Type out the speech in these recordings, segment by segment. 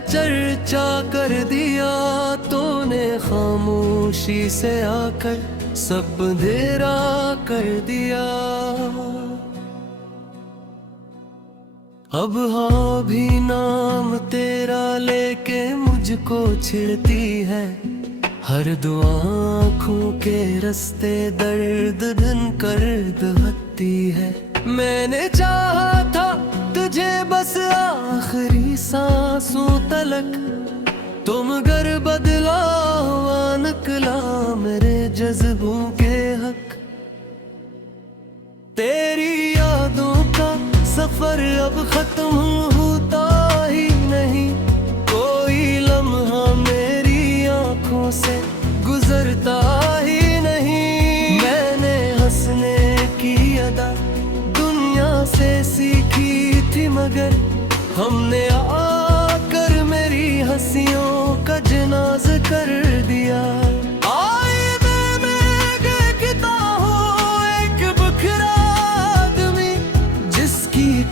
चर्चा कर दिया तूने, खामोशी से आकर सब अंधेरा कर दिया। अब हाँ भी नाम तेरा लेके मुझको छिड़ती है, हर दुआ आँखों के रास्ते दर्द दिन कर दहती है। मैंने चाहा था तुझे बस आखिरी सांसों तलक, तुम गर बदला हुआ निकला मेरे जज्बों के हक। तेरी यादों का सफर अब खत्म होता ही नहीं, कोई लम्हा मेरी आंखों से गुजरता ही नहीं। मैंने हंसने की अदा दुनिया से सीखी थी, मगर हमने आकर मेरी हंसियों का जनाज़ कर दिया।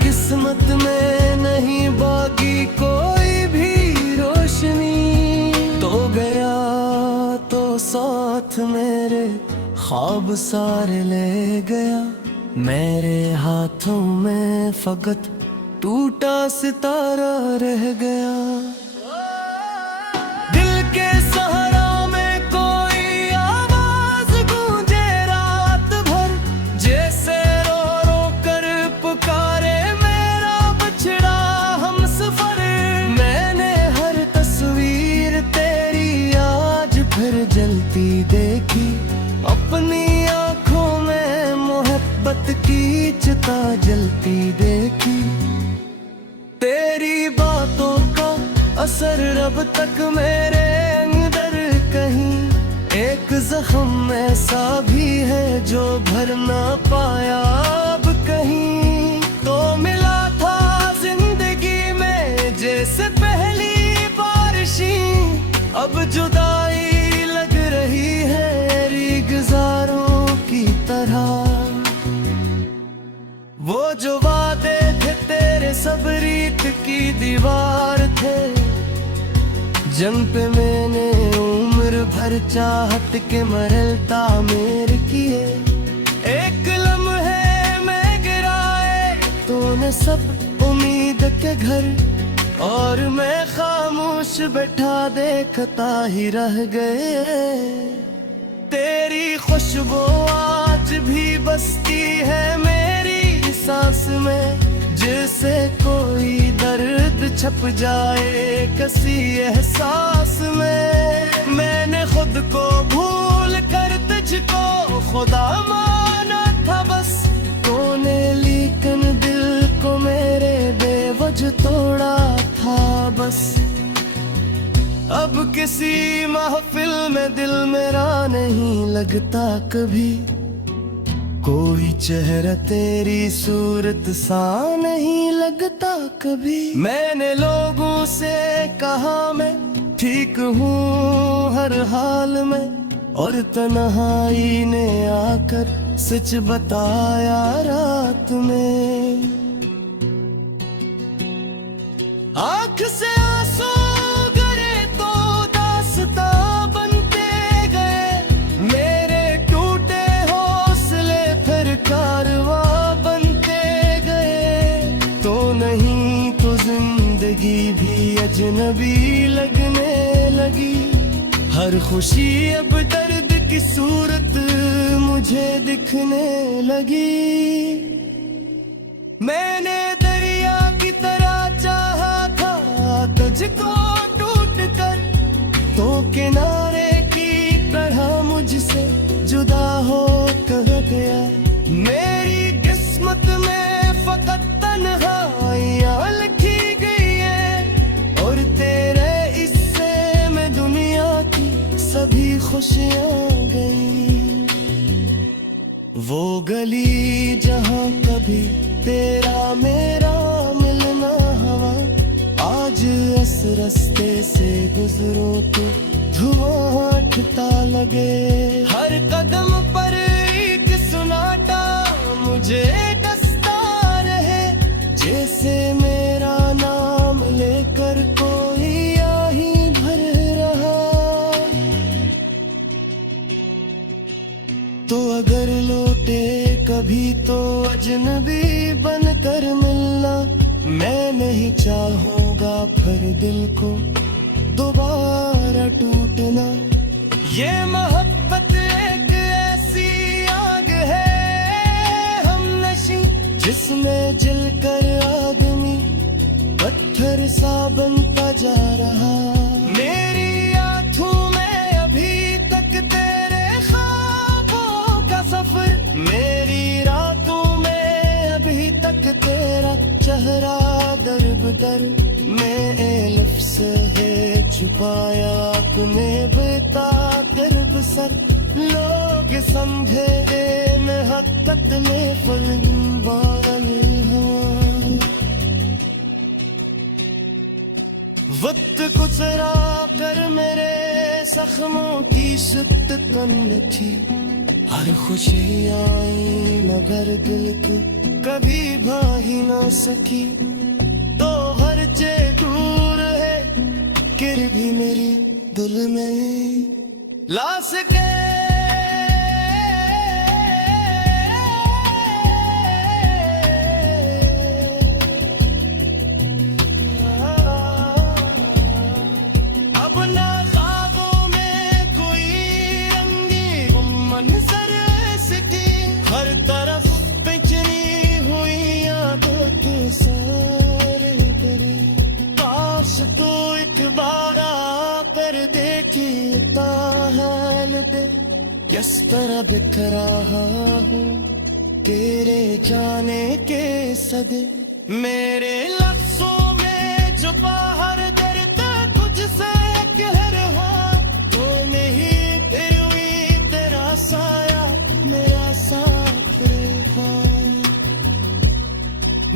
किस्मत में नहीं बाकी कोई भी रोशनी, तो गया तो साथ मेरे ख्वाब सारे ले गया। मेरे हाथों में फकत टूटा सितारा रह गया। दिल के सहारा में कोई आवाज गूंजे रात भर, जैसे रो रो कर पुकारे जलती देखी अपनी आंखों में, मोहब्बत की चिता जलती देखी। तेरी बातों का असर अब तक मेरे अंदर कहीं, एक जख्म ऐसा भी है जो भर ना पाया अब कहीं। तो मिला था जिंदगी में जैसे पहली बारिशी, अब जुदाई रही है गुजारों की तरह। वो जो वादे थे तेरे सब रीत की दीवार थे, जंग पे मैंने उम्र भर चाहत के मरल तामीर किए। एक लम्हे में गिराए तूने सब उम्मीद के घर, और मैं खामोश बैठा देखता ही रह गए। तेरी खुशबू आज भी बसती है मेरी सांस में, जैसे कोई दर्द छप जाए किसी एहसास में। मैंने खुद को भूल कर तुझको खुदा माना था बस, तूने लेकिन दिल को मेरे बेवजह तोड़ा था बस। अब किसी महफिल में दिल मेरा नहीं लगता कभी, कोई चेहरा तेरी सूरत सा नहीं लगता कभी। मैंने लोगों से कहा मैं ठीक हूँ हर हाल में, और तन्हाई ने आकर सच बताया रात में। आँख से आंसू गिरे तो दास्ता बनते गए, मेरे टूटे हौसले फिर कारवा बनते गए। तो नहीं तो जिंदगी भी अजनबी लगने लगी, हर खुशी अब दर्द की सूरत मुझे दिखने लगी। मैंने दरिया की तरह चाहा था तुझको टूट कर, तो किनारे की तरह मुझसे जुदा हो कह गया। मेरी किस्मत में फकत तन्हाइयां लिखी गई है, और तेरे इससे में दुनिया की सभी खुशियां गई। वो गली जहां कभी तेरा मेरा मिलना हवा, आज इस रास्ते से गुजरो तो धुआं उठता लगे। हर कदम पर एक सुनाटा मुझे डसता रहे, जैसे मेरा नाम लेकर कोई कभी तो अजनबी बनकर मिलना, मैं नहीं चाहूंगा फिर दिल को दोबारा टूटना। ये मोहब्बत एक ऐसी आग है हमनशी, जिसमें जलकर आदमी पत्थर सा बनता जा रहा। मेरी आंखों में अभी तक तेरे ख्वाबों का सफर, मेरी रातों में अभी तक तेरा चेहरा दर बदर। मैंने लफ्ज़ है छुपाया आँख में बेता कर बसर, लोग समझे मैं हक़ीक़त में फलबाल हूँ। वक्त गुजरा कर मेरे जख्मों की शिद्दत कम थी, हर खुशी आई मगर दिल को कभी भा ही ना सकी। तो हर चे दूर है किर भी मेरी दिल में ला सके। अब ना ख्वाबों में कोई रंगी मंजर सकी, हर तरफ पिछड़ी हुई यादों के सारे करे। काश तो एक बार आकर देखता हाल दे, किस तरह बिखरा हूँ तेरे जाने के सदे। मेरे लफ्ज़ों में जो बाहर दर्द तुझसे कह रहा, तो नहीं फिर हुई तेरा साया मेरा साथ रहा।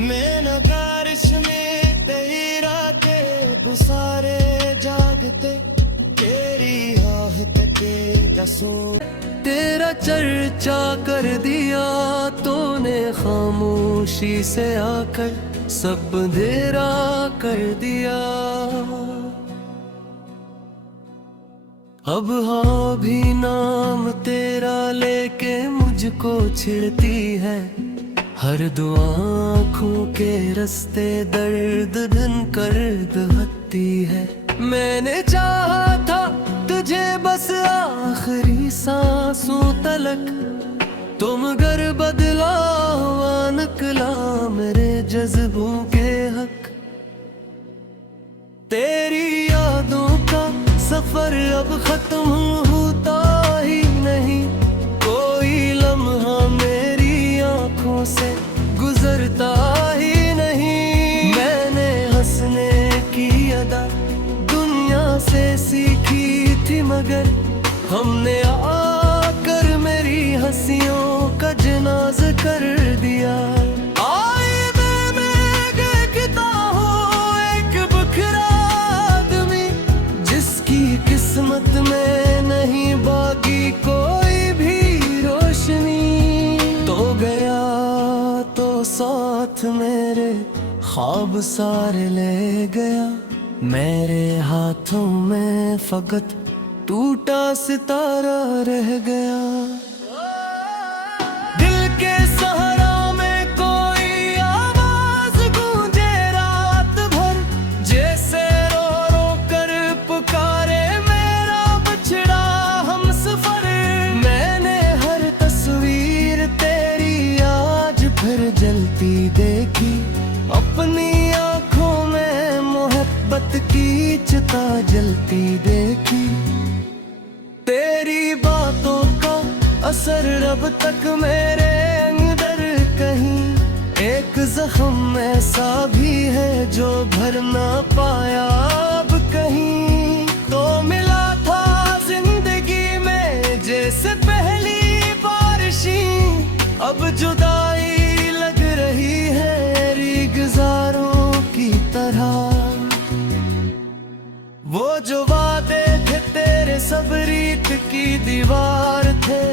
मैं नगारिश में तेरा के गुसारे जागते, तेरी आहट के दसो। तेरा चर्चा कर दिया तूने खामोशी से आकर, सब अंधेरा कर दिया। अब हाँ भी नाम तेरा लेके मुझको छिड़ती है, हर दुआ आँखों के रास्ते दर्द धन कर दहती है। मैंने चाहा था तुझे बस आखिरी सांसों तलक, तुम घर बदला हुआ निकला मेरे जज्बों के हक। तेरी यादों का सफर अब खत्म होता ही नहीं, कोई लम्हा मेरी आंखों से गुजरता ही नहीं। मैंने हंसने की अदा दुनिया से सीखी थी, मगर हमने आकर मेरी हंसियों का जनाज़ा कर दिया। आए मैं देखता हूँ एक बिखरा आदमी, जिसकी किस्मत में नहीं बाकी कोई भी रोशनी। तो गया तो साथ मेरे ख्वाब सारे ले गया, मेरे हाथों में फकत टूटा सितारा रह गया। दिल के सहारा में कोई आवाज गूंजे रात भर, जैसे रो रो कर पुकारे मेरा बछड़ा हम सफर। मैंने हर तस्वीर तेरी आज फिर जलती देखी, अपनी आंखों में मोहब्बत की चिता जलती देखी। तेरी बातों का असर अब तक मेरे अंदर कहीं, एक जख्म ऐसा भी है जो भर ना पाया अब कहीं। तो मिला था जिंदगी में जैसे पहली बारिशी, अब जुदाई लग रही है गुजारों की तरह। वो जो वादे थे तेरे सब रीत की दीवार थे,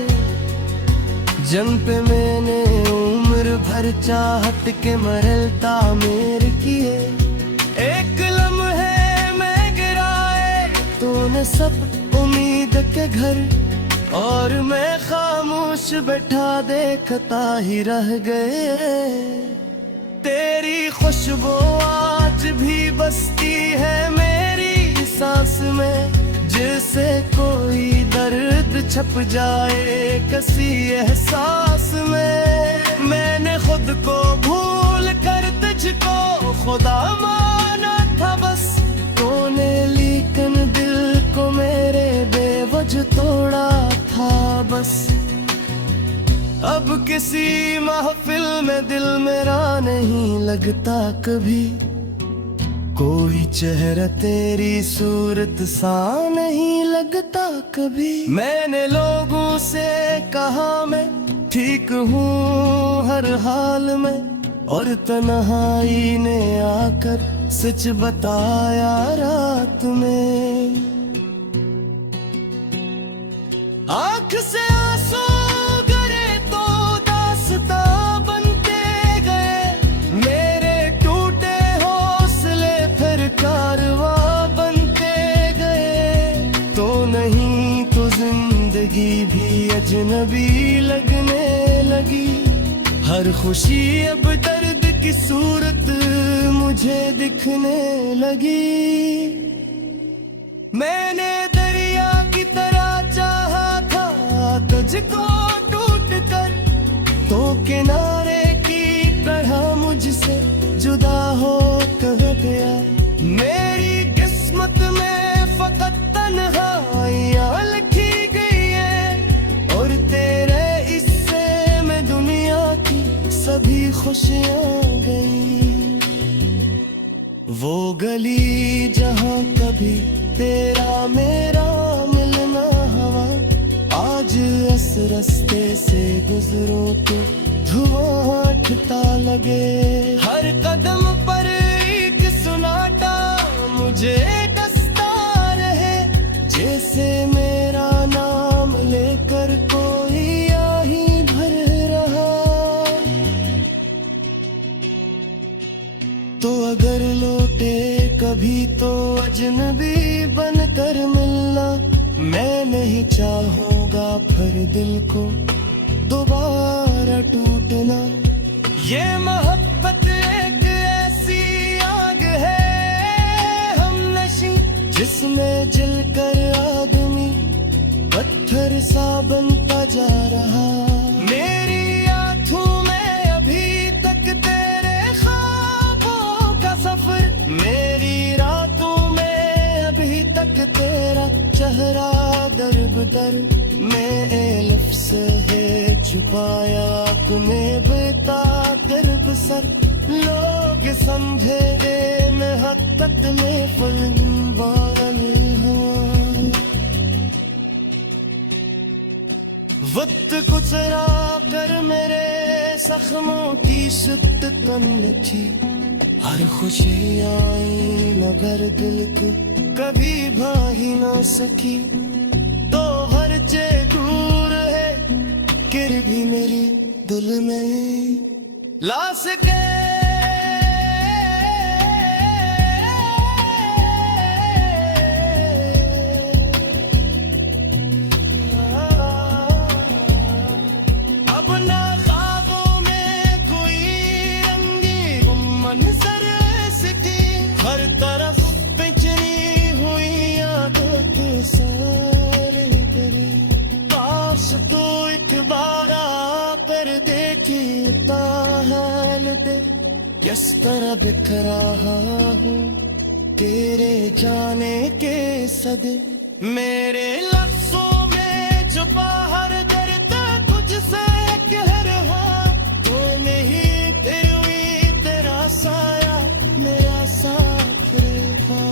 जंग पे मैंने उम्र भर चाहत के मरल तामीर किए। एक लम्हे में गिराए तूने सब उम्मीद के घर, और मैं खामोश बैठा देखता ही रह गए। तेरी खुशबू आज भी बसती है मेरी सांस में, जैसे कोई दर्द छप जाए किसी एहसास में। मैंने खुद को भूल कर तुझको खुदा माना था बस, तूने लेकिन दिल को मेरे बेवजह तोड़ा था बस। अब किसी महफिल में दिल मेरा नहीं लगता कभी, कोई चेहरा तेरी सूरत सा नहीं लगता कभी। मैंने लोगों से कहा मैं ठीक हूँ हर हाल में, और तन्हाई ने आकर सच बताया रात में। आँख से आंसू गिरे तो दास्ता बनते गए, मेरे टूटे हौसले फिर कारवा बनते गए। तो नहीं तो जिंदगी भी अजनबी लगने लगी, हर खुशी अब दर्द की सूरत मुझे दिखने लगी। मैंने दरिया की तरह चाहा था तुझको टूट कर, तो किनारे की तरह मुझसे जुदा हो कर गया। मेरी किस्मत में फकत तन्हाइयां लिखी गई है, और तेरे इससे में दुनिया की सभी खुशियां गई। वो गली जहां कभी तेरा मेरा मिलना हवा, आज इस रास्ते से गुजरो तो धुआं उठता लगे। हर कदम पर एक सुनाटा मुझे डसता रहे, जैसे मेरा नाम लेकर कोई आ ही भर रहा। तो अगर लौटे कभी तो अजनबी बनकर मिलना, मैं नहीं चाहूंगा फिर दिल को दोबारा टूटना। ये मोहब्बत एक ऐसी आग है हमनशी, जिसमें जलकर आदमी पत्थर सा बनता जा रहा। मेरी आंखों में अभी तक तेरे ख्वाबों का सफर, मेरी रातों में अभी तक तेरा चेहरा दर बदर। मैं लफ्ज़ है छुपाया में बेता कर बसर, लोग समझे न हद तक में फलबाल हवा। वक्त कुचरा कर मेरे जख्मों की सुत तन थी, हर खुशी आई मगर दिल को कभी भा ही ना सकी। तो हर चे दूर है किर भी मेरी दिल में ला सके। अब ना ख्वाबों में कोई रंगी मंजर सकी, हर तरफ पिछड़ी हुई आदत सारे गली। काश तो एक बारा पर देखता हाल दे, किस तरह बिखरा हूँ तेरे जाने के सदे। मेरे लफ्जों में छुपा हर दर्द तुझसे कह रहा, तो नहीं फिर हुई तेरा साया मेरा साथ रहा।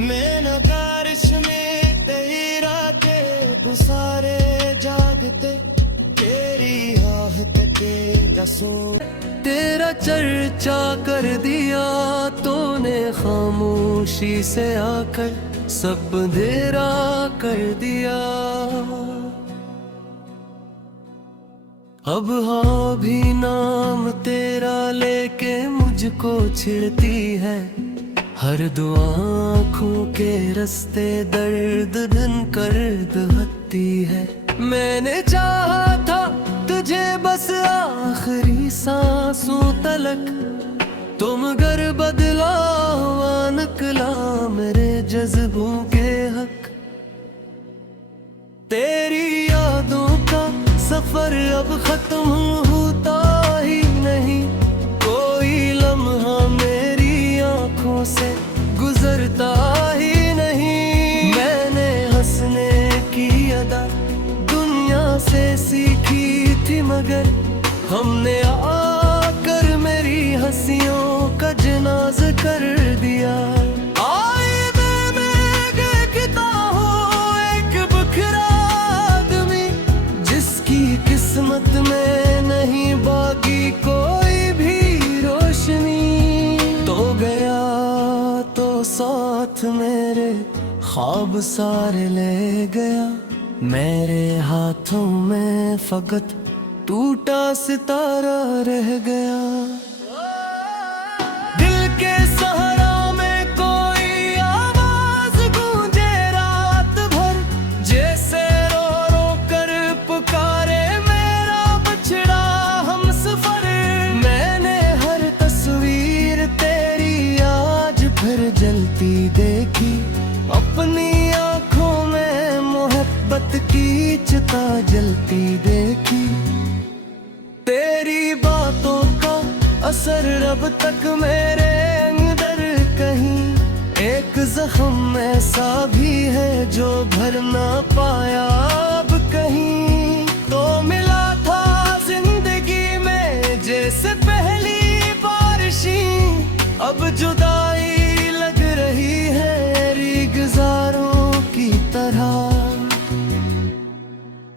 मैं न बारिश में तेरा के गुसारे जागते, तेरी आहट के जसो तेरा चर्चा कर दिया तूने खामोशी से आकर, सब अंधेरा कर दिया। अब हाँ भी नाम तेरा लेके मुझको छिड़ती है, हर दुआ आँखों के रास्ते दर्द दिन कर्द हत्ती है। मैंने चाहा था तुझे बस आखिरी सांसों तलक, तुम घर बदला हुआ निकला मेरे जज्बों के हक। तेरी यादों का सफर अब खत्म होता ही नहीं, कोई लम्हा मेरी आंखों से गुजरता ही नहीं। मैंने हंसने की अदा दुनिया से सीखी थी, मगर हमने आकर मेरी हंसियों का जनाज़ा कर दिया। किस्मत में नहीं बाकी कोई भी रोशनी, तो गया तो साथ मेरे ख्वाब सारे ले गया। मेरे हाथों में फकत टूटा सितारा रह गया। दिल के सहारा में कोई आवाज गूंजे रात भर, जैसे रो रो कर पुकारे जलती देखी अपनी आंखों में, मोहब्बत की चिता जलती देखी। तेरी बातों का असर अब तक मेरे अंदर कहीं, एक जख्म ऐसा भी है जो भर ना पाया अब कहीं। तो मिला था जिंदगी में जैसे पहली बारिशी, अब जुदाई रही है गुजारों की तरह।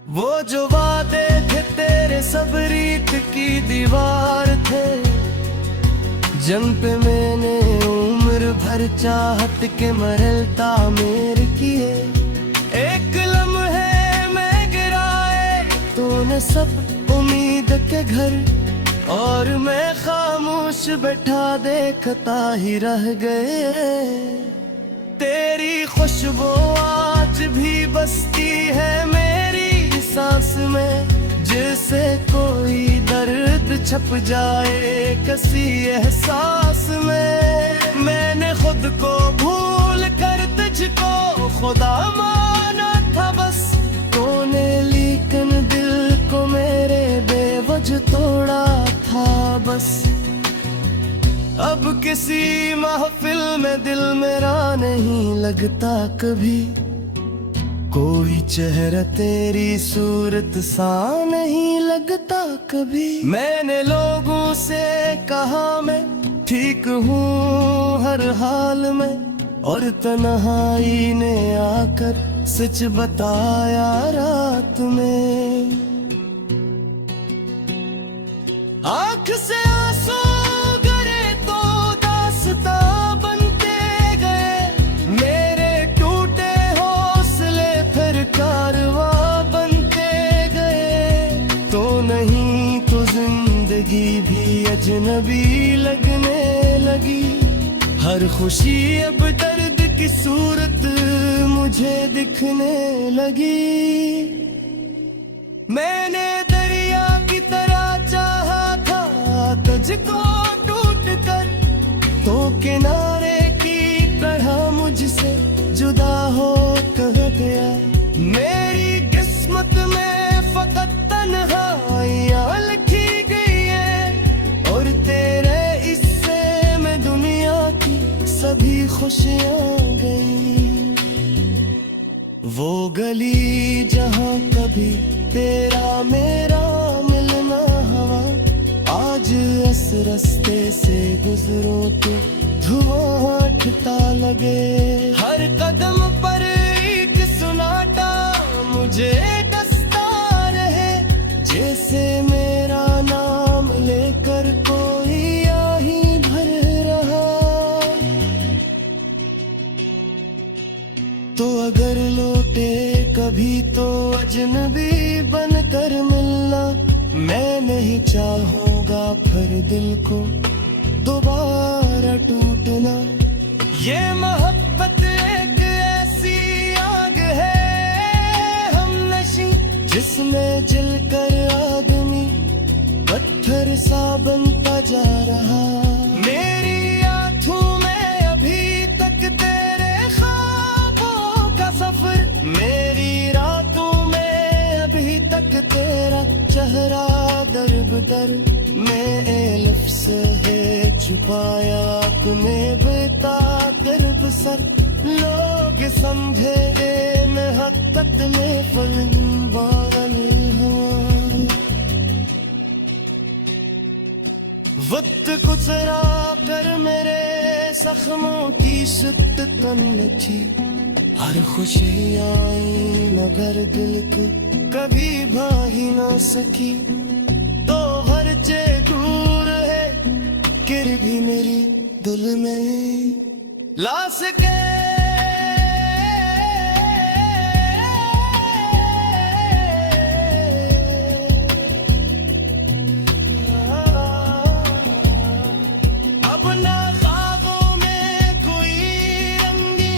वो जो वादे थे तेरे सब रीत की दीवार थे, जंग पे मैंने उम्र भर चाहत के मरल तामीर किए। एक लम्हे में गिराए तूने सब उम्मीद के घर, और मैं खामोश बैठा देखता ही रह गए। तेरी खुशबू आज भी बसती है मेरी सांस में, जैसे कोई दर्द छप जाए किसी एहसास में। मैंने खुद को भूल कर तुझको खुदा माना था बस, तूने लेकिन दिल को मेरे बेवजह तोड़ा था बस। अब किसी महफिल में दिल मेरा नहीं लगता कभी, कोई चेहरा तेरी सूरत सा नहीं लगता कभी। मैंने लोगों से कहा मैं ठीक हूँ हर हाल में, और तन्हाई ने आकर सच बताया रात में। आँख से आंसू गिरे तो दास्ता बनते गए, मेरे टूटे हौसले फिर कारवा बनते गए। तो नहीं तो जिंदगी भी अजनबी लगने लगी, हर खुशी अब दर्द की सूरत मुझे दिखने लगी। मैंने दरिया की तरह चाहा था तुझको टूट कर, तो किनारे की तरह मुझसे जुदा हो कह गया। मेरी किस्मत में फकत तन्हाइयां लिखी गई है, और तेरे इससे में दुनिया की सभी खुशियां गई। वो गली जहां कभी तेरा मेरा मिलना हवा, आज इस रास्ते से गुजरो तो धुआं उठता लगे। हर कदम पर एक सुनाटा मुझे डसता रहे, जैसे मेरा नाम लेकर कोई आही भर रहा। तो अगर लौटे कभी तो अजनबी बनकर मिलना, मैं नहीं चाहूंगा फिर दिल को दोबारा टूटना। ये मोहब्बत एक ऐसी आग है हम नशी, जिसमें जलकर आदमी पत्थर सा बनता जा रहा। मेरी आंखों में अभी तक तेरे ख्वाबों का सफर, मेरी रातों में अभी तक तेरा चेहरा दर-बदर। मैं लफ्ज़ है छुपाया में बेता कर बसर, लोग समझे मैं हक़ीक़त में फलवान हूँ। वक्त गुज़रा कर मेरे ज़ख्मों की सुत तन थी, हर खुशी आई मगर दिल को कभी भा ही ना सकी। तो हरचे दूर है किर भी मेरी दिल में ला सके। अब ना ख्वाबों में कोई रंगी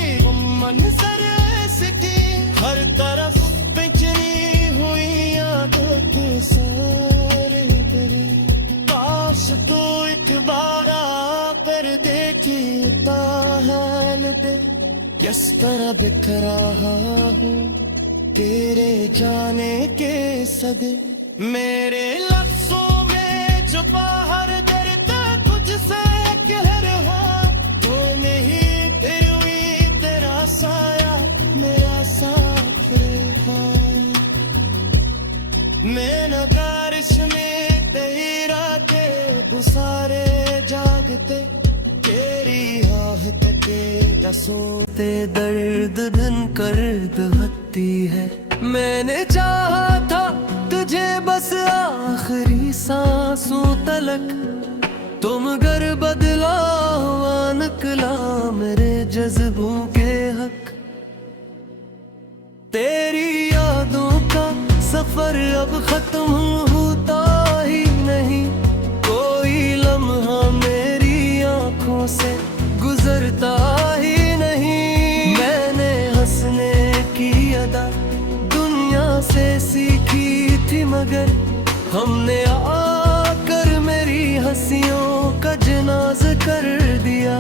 मंजर सिटी, हर तरफ बिछड़ी हुई यादों के सारे तेरे। काश तू एक बार पर देखता हाल दे, किस तरह बिखरा हूँ तेरे जाने के सदे। मेरे लफ्ज़ों में छुपा हर दर्द तुझसे कह रहा, तो नहीं फिर हुई तेरा साया मेरा साथ रहा। मैं नगारिश में तेरा के गुसारे जागते, तेरी आहट के जसोते दर्द धन कर दहती है। मैंने चाहा था तुझे बस आखिरी सांसों तलक, तुम गर बदला हुआ निकला मेरे जज्बों के हक। तेरी यादों का सफर अब खत्म होता ही नहीं, कोई लम्हा मेरी आंखों से गुजरता ही नहीं। मैंने हंसने की अदा दुनिया से सीखी थी, मगर हमने आकर मेरी हंसियों का जनाज़ा कर दिया।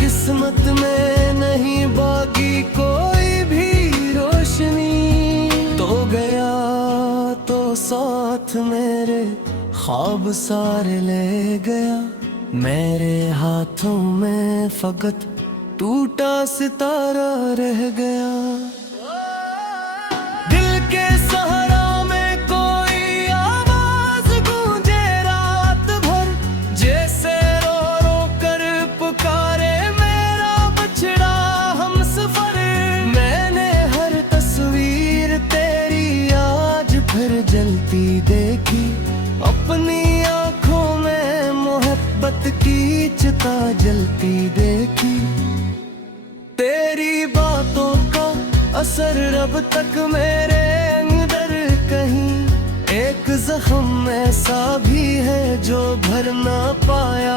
किस्मत में नहीं बागी कोई भी रोशनी, तो गया तो साथ मेरे ख्वाब सारे ले गया। मेरे हाथों में फकत टूटा सितारा रह गया। दिल के सहारा में कोई आवाज गूंजे रात भर, जैसे रो रो कर पुकारे जलती देखी। अपनी आंखों में मोहब्बत की चिता जलती देखी। तेरी बातों का असर अब तक मेरे अंदर कहीं, एक जख्म ऐसा भी है जो भर ना पाया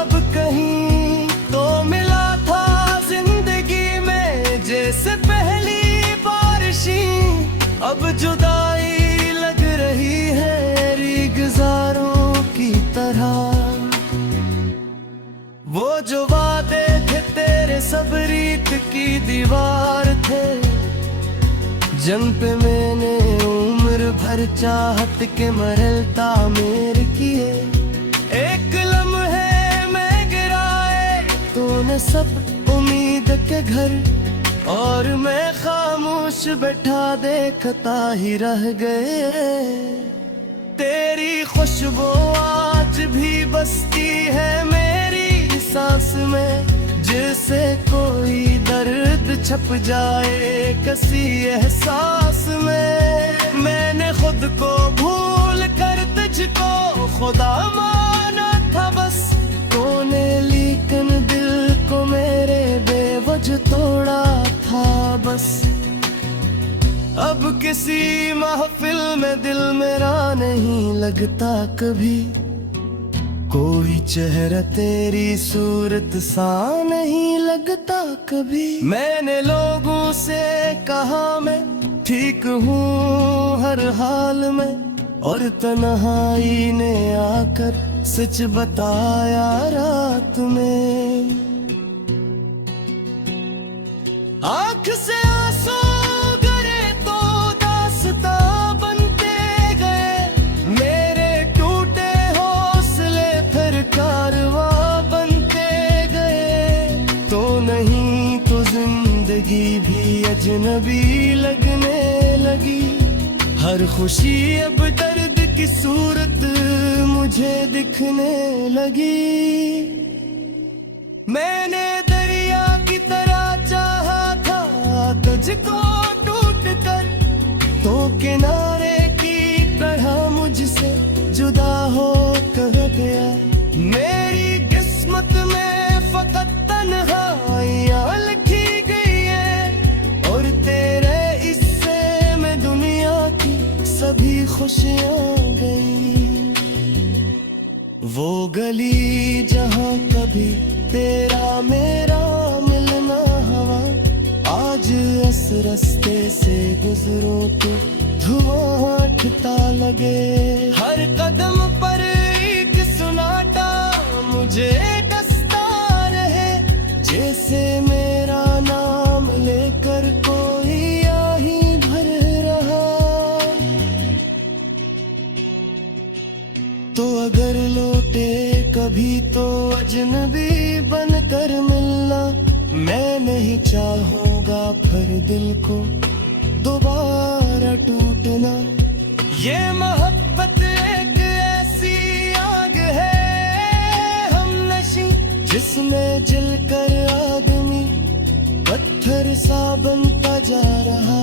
अब कहीं। तो मिला था जिंदगी में जैसे पहली बारिशी, अब जुदाई रही है गुजारों की तरह। वो जो वादे थे तेरे सब रीत की दीवार थे, जंग पे मैंने उम्र भर चाहत के मरल तामीर किए। एक लम्हे में गिराए तूने सब उम्मीद के घर, और मैं खामोश बैठा देखता ही रह गए। तेरी खुशबू आज भी बसती है मेरी सांस में, जैसे कोई दर्द छप जाए किसी एहसास में। मैंने खुद को भूल कर तुझको खुदा माना था बस, तूने लेकिन दिल को मेरे बेवजह तोड़ा था बस। अब किसी महफिल में दिल मेरा नहीं लगता कभी, कोई चेहरा तेरी सूरत सा नहीं लगता कभी। मैंने लोगों से कहा मैं ठीक हूँ हर हाल में, और तन्हाई ने आकर सच बताया रात में। आँख से आंसू गिरे तो दास्ता बनते गए, मेरे टूटे हौसले फिर कारवा बनते गए। तो नहीं तो जिंदगी भी अजनबी लगने लगी, हर खुशी अब दर्द की सूरत मुझे दिखने लगी। मैंने दरिया की तरह चाहा था तुझको टूट कर, तो किनारे की तरह मुझसे जुदा हो कर गया। मेरी किस्मत में फकत तन्हाइयां लिखी गई है, और तेरे इससे मैं दुनिया की सभी खुशियां गई। वो गली जहां कभी तेरा मेरा मिलना हवा, आज इस रास्ते से गुजरो तो धुआं उठता लगे। हर कदम पर एक सुनाटा मुझे डसता रहे, जैसे मेरा नाम लेकर कोई आही भर रहा। तो अगर लौटे कभी तो अजनबी बनकर मिलना, मैं नहीं चाहूंगा फिर दिल को दोबारा टूटना। ये मोहब्बत एक ऐसी आग है हमनशी, जिसमें जलकर आदमी पत्थर सा बनता जा रहा।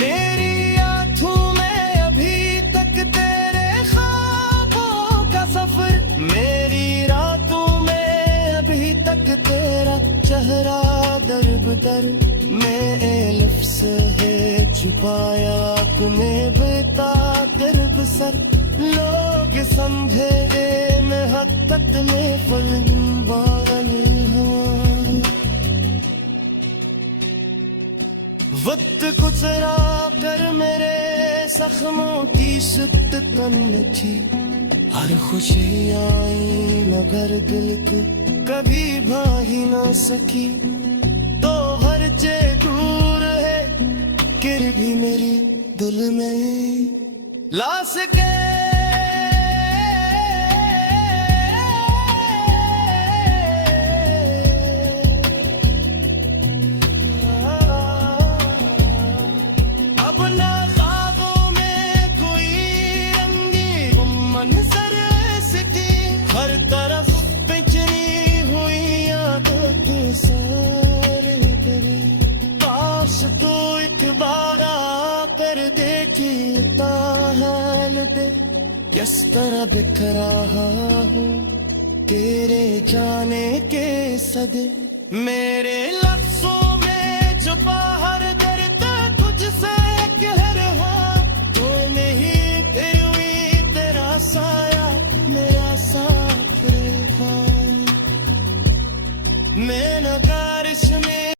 मेरी आंखों में अभी तक तेरे ख्वाबों का सफर, मेरी रातों में अभी तक तेरा चेहरा दर बदर। मेरे लफ्ज़ है छुपाया तुम्हें बता कर बसर, लोग समझे मैं हक तक में फलबान हूँ। वक्त कुचरा कर मेरे जख्मों की सुत तन थी, हर खुशी आई मगर दिल को कभी भा ही ना सकी। तो हर चे दूर है किर भी मेरी दिल में ला सके। अब ना ख्वाबों में कोई रंगी मंजर सिटी, हर तरफ पिंजरी हुई यादों के सारे तेरे। काश तू इतबारा कर देखी हाल दे, किस तरह बिखरा हूँ तेरे जाने के सदे। मेरे लफ्जों में छुपा हर